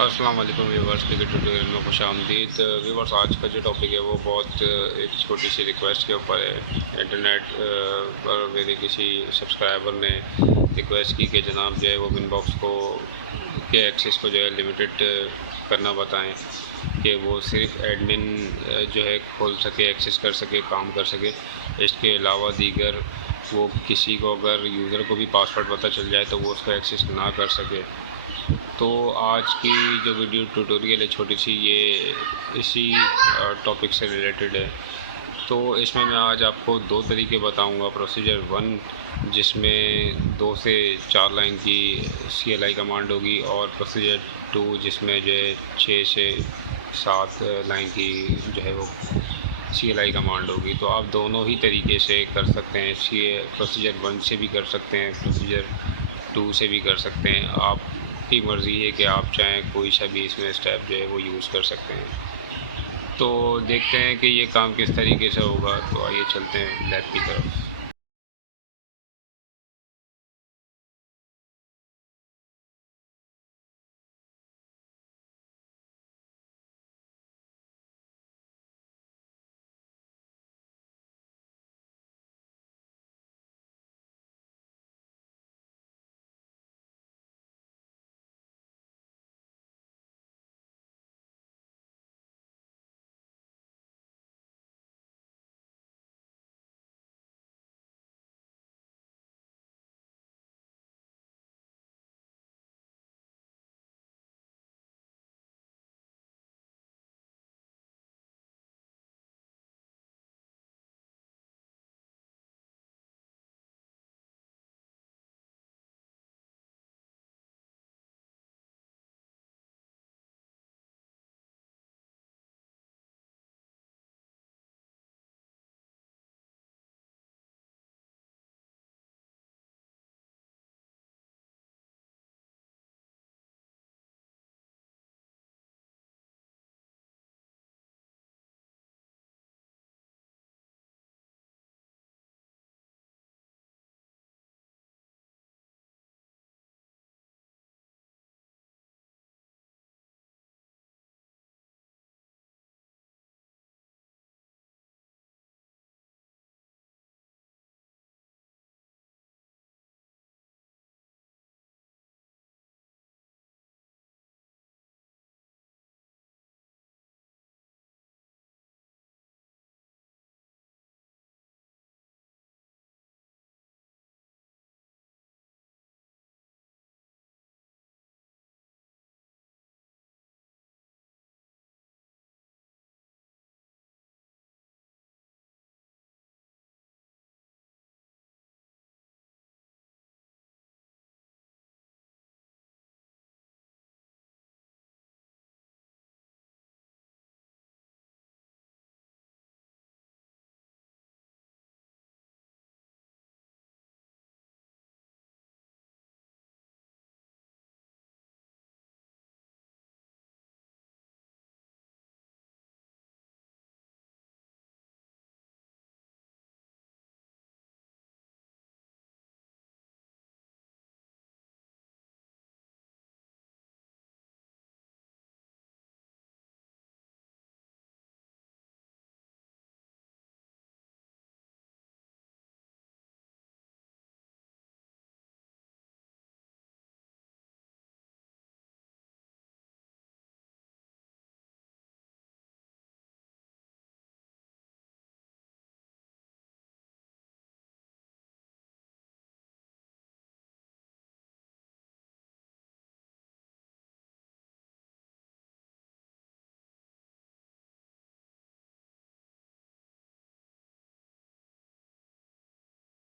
अस्सलाम वालेकुम व्यूवर्स, के ट्यूटोरियल में खुश आमदीद। व्यूवर्स, आज का जो टॉपिक है वो बहुत एक छोटी सी रिक्वेस्ट के ऊपर है। इंटरनेट पर मेरे किसी सब्सक्राइबर ने रिक्वेस्ट की कि जनाब जो है वो WinBox को के एक्सेस को जो है लिमिटेड करना बताएं कि वो सिर्फ एडमिन जो है खोल सके, एक्सेस कर सके, काम कर सके। इसके अलावा दीगर वो किसी को अगर यूज़र को भी पासवर्ड पता चल जाए तो वो उसको एक्सेस ना कर सके। तो आज की जो वीडियो ट्यूटोरियल है छोटी सी, ये इसी टॉपिक से रिलेटेड है। तो इसमें मैं आज आपको दो तरीके बताऊंगा। प्रोसीजर 1 जिसमें 2 से 4 लाइन की CLI कमांड होगी, और प्रोसीजर 2 जिसमें जो है 6 से 7 लाइन की जो है वो CLI कमांड होगी। तो आप दोनों ही तरीके से कर सकते हैं। प्रोसीजर 1 से भी कर सकते हैं, प्रोसीजर 2 से भी कर सकते हैं। आपकी मर्ज़ी है कि आप चाहें कोई सा भी इसमें स्टेप जो है वो यूज़ कर सकते हैं। तो देखते हैं कि ये काम किस तरीके से होगा। तो आइए चलते हैं लैब की तरफ।